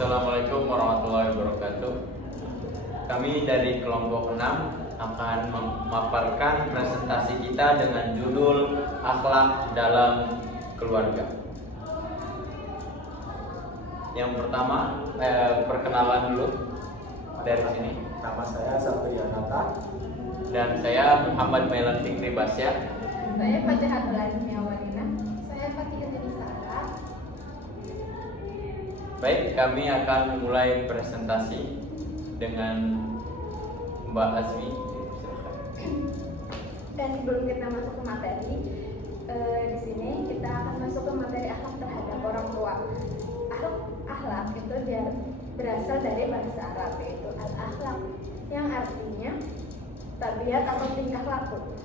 Assalamualaikum warahmatullahi wabarakatuh. Kami dari kelompok 6 akan memaparkan presentasi kita dengan judul Akhlak dalam Keluarga. Yang pertama, perkenalan dulu dari sini. Nama saya Sapriyanata. Dan saya Muhammad Mailan Fikri Basya. Saya Fatihatul Azmi Awalina. Saya Fatia Jadi Sarah. Baik, kami akan mulai presentasi dengan Mbak Azmi. Dan sebelum kita masuk ke materi, di sini kita akan masuk ke materi akhlak terhadap orang tua. Akhlak itu dia berasal dari bahasa Arab, yaitu al-akhlak, yang artinya tabiat atau tingkah laku.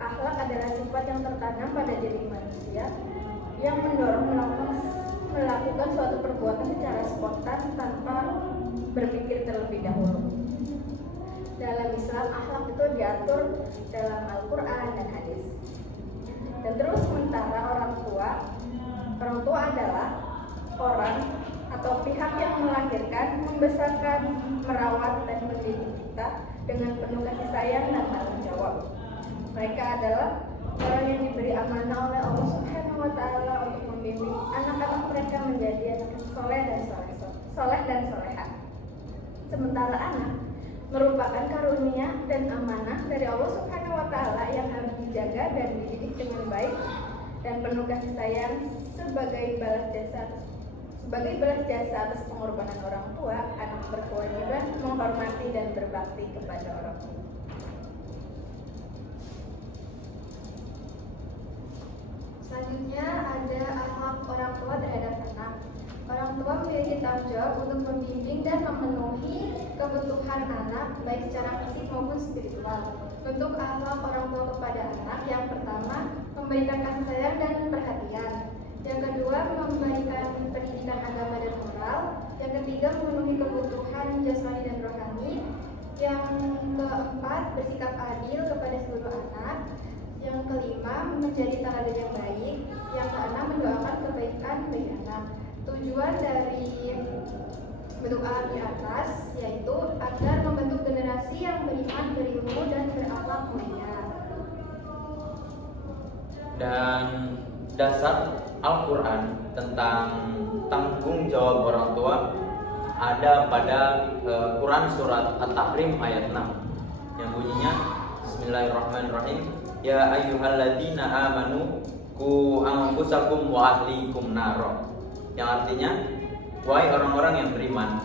Akhlak adalah sifat yang tertanam pada diri manusia yang mendorong melakukan suatu perbuatan secara spontan tanpa berpikir terlebih dahulu. Dalam Islam, akhlak itu diatur dalam Al-Quran dan hadis. Dan terus sementara orang tua adalah orang atau pihak yang melahirkan, membesarkan, merawat, dan mendidik kita dengan penuh kasih sayang dan tanggung jawab. Mereka adalah orang yang diberi amanah oleh Allah Subhanahu wa Ta'ala untuk membimbing anak-anak mereka menjadi anak yang soleh dan soleha. Sementara anak merupakan karunia dan amanah dari Allah Subhanahu wa Ta'ala yang harus dijaga dan dididik dengan baik dan penuh kasih sayang sebagai balas jasa atas pengorbanan orang tua. Anak berkewajiban menghormati dan berbakti kepada orang tua. Selanjutnya ada akhlak orang tua terhadap anak. Orang tua memiliki tanggung jawab untuk membimbing dan memenuhi kebutuhan anak baik secara fisik maupun spiritual. Bentuk akhlak orang tua kepada anak yang pertama, memberikan kasih sayang dan perhatian. Yang kedua, memberikan pendidikan agama dan moral. Yang ketiga, memenuhi kebutuhan jasmani dan rohani. Yang keempat, bersikap adil kepada seluruh anak. Yang kelima, menjadi teladan yang baik. Yang keenam, mendoakan kebaikan bagi anak. Tujuan dari bentuk akhlak di atas yaitu agar membentuk generasi yang beriman, berilmu, dan berakhlak mulia. Dan dasar Al-Quran tentang tanggung jawab orang tua ada pada Quran surat At-Tahrim ayat 6 yang bunyinya Bismillahirrahmanirrahim, Ya ayyuhalladzina amanu ku anfusakum wa ahlikum naro, yang artinya wahai orang-orang yang beriman,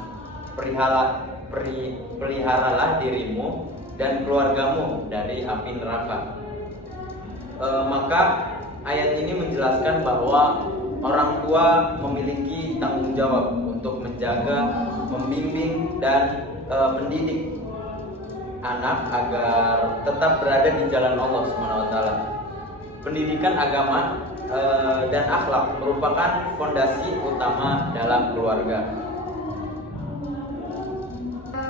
peliharalah dirimu dan keluargamu dari api neraka. Maka ayat ini menjelaskan bahwa orang tua memiliki tanggung jawab untuk menjaga, membimbing, dan mendidik anak agar tetap berada di jalan Allah SWT. Pendidikan agama dan akhlak merupakan fondasi utama dalam keluarga.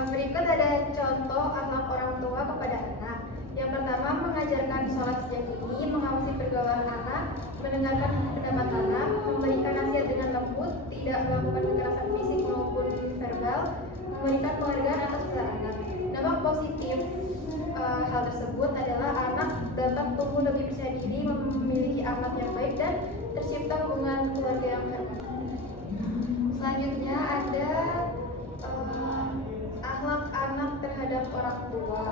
Berikut ada contoh akhlak orang tua kepada anak. Yang pertama, mengajarkan sholat sejak dini, mengawasi pergaulan anak, mendengarkan pendapat anak, memberikan nasihat dengan lembut, tidak melakukan kekerasan fisik maupun verbal, memberikan penghargaan atas usaha anak. Dampak positif hal tersebut adalah anak dapat tumbuh lebih percaya diri, memiliki akhlak yang baik, dan tercipta hubungan keluarga yang harmonis. Selanjutnya ada akhlak anak terhadap orang tua.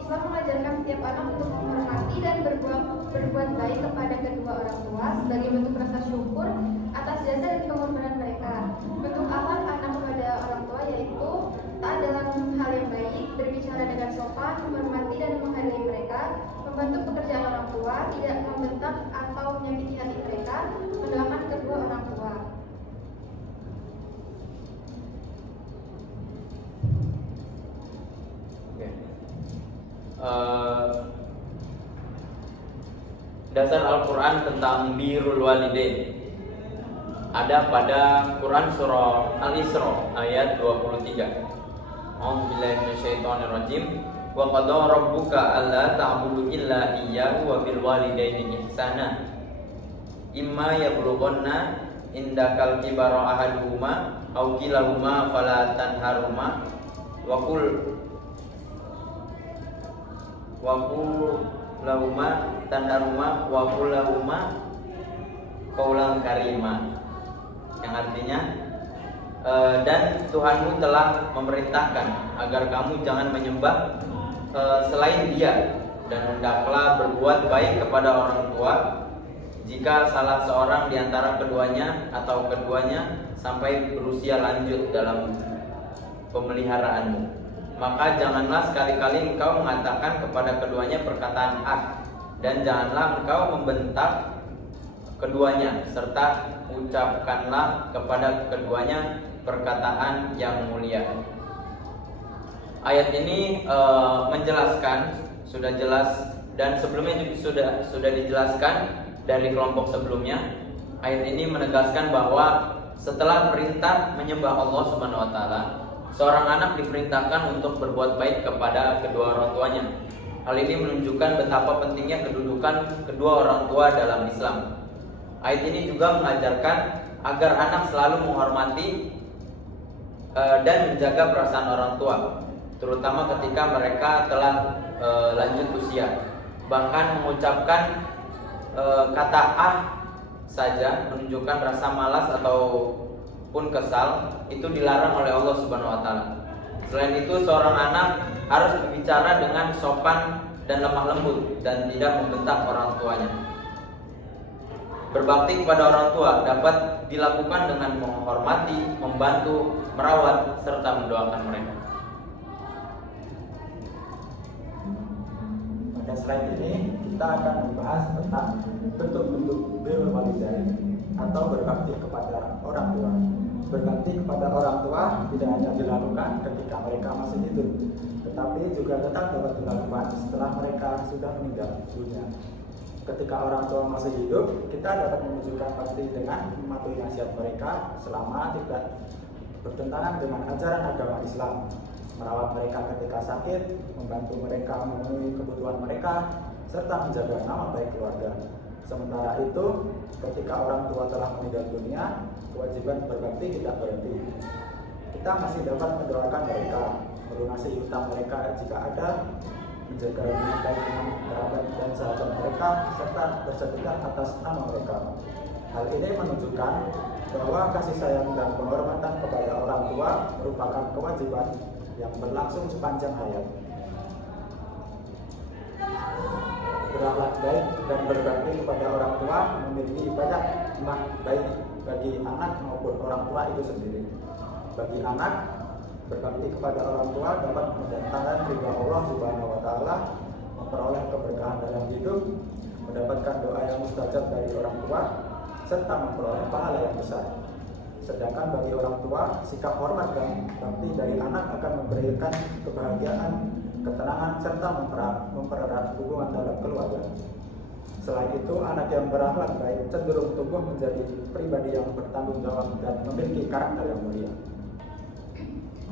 Islam mengajarkan setiap anak untuk menghormati dan berbuat baik kepada kedua orang tua sebagai bentuk rasa syukur atas jasa dan pengorbanan mereka. Bentuk akhlak anak kepada orang tua yaitu taat dalam hal yang baik, berbicara dengan sopan, menghormati dan menghargai mereka, membantu pekerjaan orang tua, tidak membentak atau menyakiti hati mereka, mendoakan kedua orang tua. Dasar Al-Quran tentang birrul walidain ada pada Quran surah Al-Isra ayat 23. A'udzubillahi minasyaitonirrajim. Wa qada rabbuka alla ta'budu illa iyyahu wa bil walidaini ihsana. Imma yablughanna indakal kibara ahaduhuma aw kilahuma fala tanharuma wa qul lahuma tanharuma wa qul lahuma qaulan karima, yang artinya dan Tuhanmu telah memerintahkan agar kamu jangan menyembah selain Dia, dan hendaklah berbuat baik kepada orang tua jika salah seorang di antara keduanya atau keduanya sampai berusia lanjut dalam pemeliharaanmu. Maka janganlah sekali-kali engkau mengatakan kepada keduanya perkataan dan janganlah engkau membentak keduanya, serta ucapkanlah kepada keduanya perkataan yang mulia. Ayat ini menjelaskan, sudah jelas, dan sebelumnya juga sudah dijelaskan dari kelompok sebelumnya. Ayat ini menegaskan bahwa setelah perintah menyembah Allah Subhanahu wa taala, seorang anak diperintahkan untuk berbuat baik kepada kedua orang tuanya. Hal ini menunjukkan betapa pentingnya kedudukan kedua orang tua dalam Islam. Ayat ini juga mengajarkan agar anak selalu menghormati dan menjaga perasaan orang tua, terutama ketika mereka telah lanjut usia. Bahkan mengucapkan kata saja menunjukkan rasa malas ataupun kesal itu dilarang oleh Allah Subhanahu wa taala. Selain itu, seorang anak harus berbicara dengan sopan dan lemah lembut dan tidak membentak orang tuanya. Berbakti kepada orang tua dapat dilakukan dengan menghormati, membantu, merawat, serta mendoakan mereka. Pada slide ini kita akan membahas tentang bentuk-bentuk birrul walidain atau berbakti kepada orang tua. Berbakti kepada orang tua tidak hanya dilakukan ketika mereka masih hidup, tetapi juga tetap dapat dilakukan setelah mereka sudah meninggal dunia. Ketika orang tua masih hidup, kita dapat menunjukkan bakti dengan mematuhi nasihat mereka selama tidak bertentangan dengan ajaran agama Islam, merawat mereka ketika sakit, membantu mereka memenuhi kebutuhan mereka, serta menjaga nama baik keluarga. Sementara itu, ketika orang tua telah meninggal dunia, kewajiban berbakti tidak berhenti. Kita masih dapat mendoakan mereka, melunasi hutang mereka jika ada, menjaga hubungan baik dengan kerabat dan sahabat mereka, serta bersedekah atas nama mereka. Hal ini menunjukkan bahwa kasih sayang dan penghormatan kepada orang tua merupakan kewajiban yang berlangsung sepanjang hayat. Berakhlak baik dan berbakti kepada orang tua memiliki banyak hikmah baik bagi anak maupun orang tua itu sendiri. Bagi anak, berbakti kepada orang tua dapat mendatangkan ridha Allah Subhanahu wa taala, memperoleh keberkahan dalam hidup, mendapatkan doa yang mustajab dari orang tua, serta memperoleh pahala yang besar. Sedangkan bagi orang tua, sikap hormat dan bakti dari anak akan memberikan kebahagiaan, ketenangan, serta mempererat hubungan dalam keluarga. Selain itu, anak yang berakhlak baik cenderung tumbuh menjadi pribadi yang bertanggung jawab dan memiliki karakter yang mulia.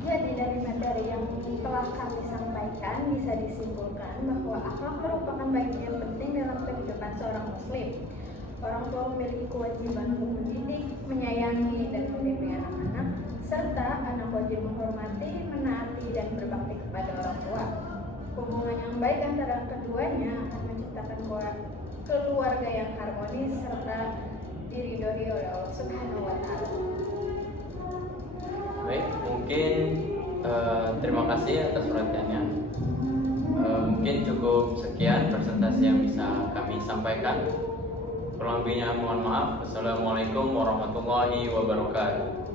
Jadi dari materi yang telah kami sampaikan bisa disimpulkan bahwa akhlak merupakan bagian penting dalam kehidupan seorang muslim. Orang tua memiliki kewajiban untuk mendidik, menyayangi, dan membimbing anak-anak, serta anak wajib menghormati, menaati, dan berbakti kepada orang tua. Hubungan yang baik antara keduanya akan menciptakan keluarga yang harmonis serta diridhoi oleh Allah Subhanahu wa taala. Baik, mungkin terima kasih atas perhatiannya. Mungkin cukup sekian presentasi yang bisa kami sampaikan. Kurang lebihnya mohon maaf. Wassalamualaikum warahmatullahi wabarakatuh.